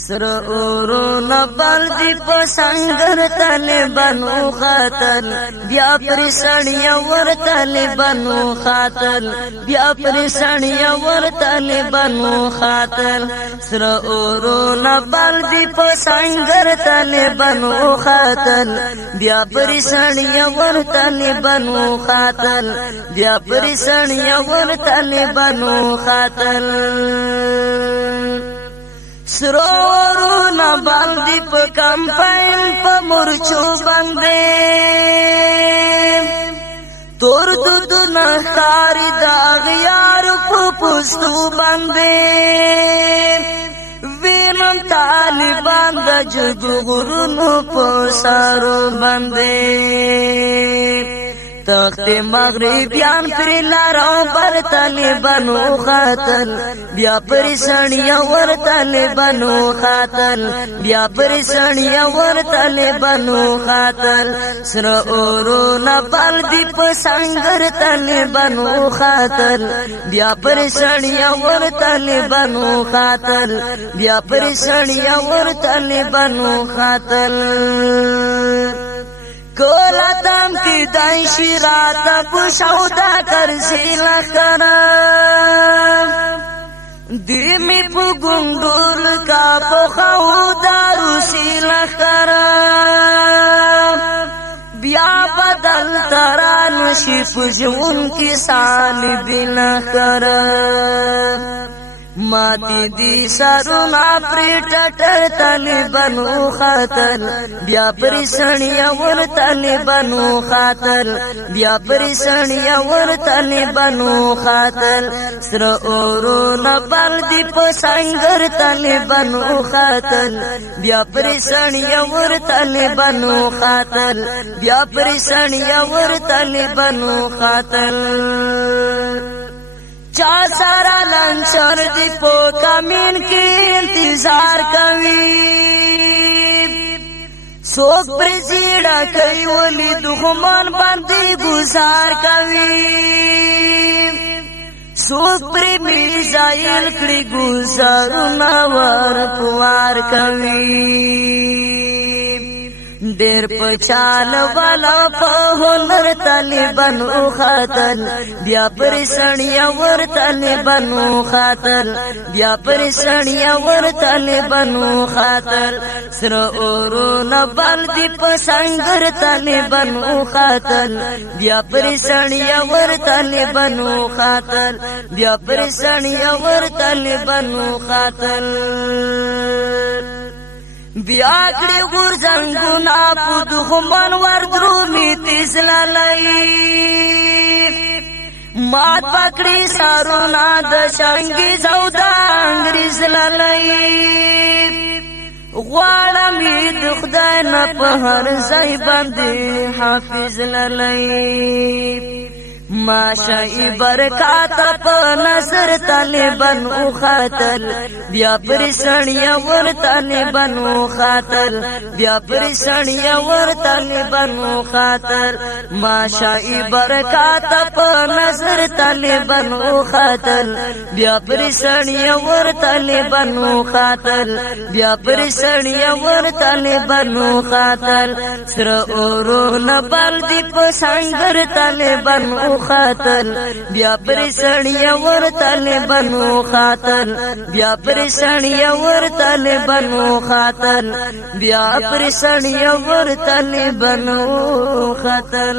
سر اورونه بل دی په سنگر طالبانو خاطر بیا پر سړیا ور طالبانو خاطر بیا پر سړیا ور طالبانو خاطر سر اورونه بل دی په سنگر طالبانو خاطر بیا پر سړیا ور طالبانو خاطر بیا پر سړیا ور طالبانو خاطر سرورونه باندې په کمپاین په مورچو باندې تور دود نخاري دا غيار په پوستو باندې وینم طالبان د جګورونو په سارو باندې تخت مغربیان پر لارو بر طالبانو خاطر بیا پر سړیا ور طالبانو خاطر بیا پر سړیا ور طالبانو خاطر سر اورونه بل دی په سنگر طالبانو خاطر بیا پر سړیا ور طالبانو خاطر بیا پر سړیا ور طالبانو خاطر کولا تم کی دای شیرات پښاودا کرسی لخرم دی می په ګوندول کا په خاودا روسی لخرم بیا بدل تران شي پجون کی سالب لخرم ماتی دی سرونا پری ټټر طالبانو خاطر بیا پر سړیا ور طالبانو خاطر بیا پر سړیا ور طالبانو خاطر سر اورونه بل دی په سنگر طالبانو خاطر بیا پر سړیا ور طالبانو خاطر بیا پر سړیا ور طالبانو خاطر چا سارا لنچر دی پو کمین کی انتظار کوي سوک پر زیڑا کئی ولی دخمان باندې گزار کوي سوک پر میزائل کڑی گزارنا ور پوار کوي ډیر پچال والا په هنر طالبانو خاطر بیا پر سړیا ور طالبانو خاطر بیا پر سړیا ور طالبانو خاطر سر اورونه بل دی په سنگر طالبانو خاطر بیا پر سړیا ور طالبانو خاطر بیا پر سړیا ور طالبانو خاطر بیا کړي ګورځنګونا په دښمن ور درومي تسلالای مات پکړي سارونه د شنګي زودا انګريز لالای غواړم د خدای نه په هر ځای باندې حافظ لالای ماشای برکات په نظر طالبانو خاطر بیا پر سړیا ور طالبانو خاطر بیا پر سړیا ور طالبانو خاطر ماشای برکات په نظر طالبانو خاطر بیا پر سړیا ور طالبانو خاطر بیا پر سړیا ور طالبانو خاطر سر اورونه بل دی په سنگر طالبانو خاطر بیا پر سړیا ور طالبانو خاطر بیا پر سړیا ور طالبانو خاطر بیا پر سړیا ور طالبانو خاطر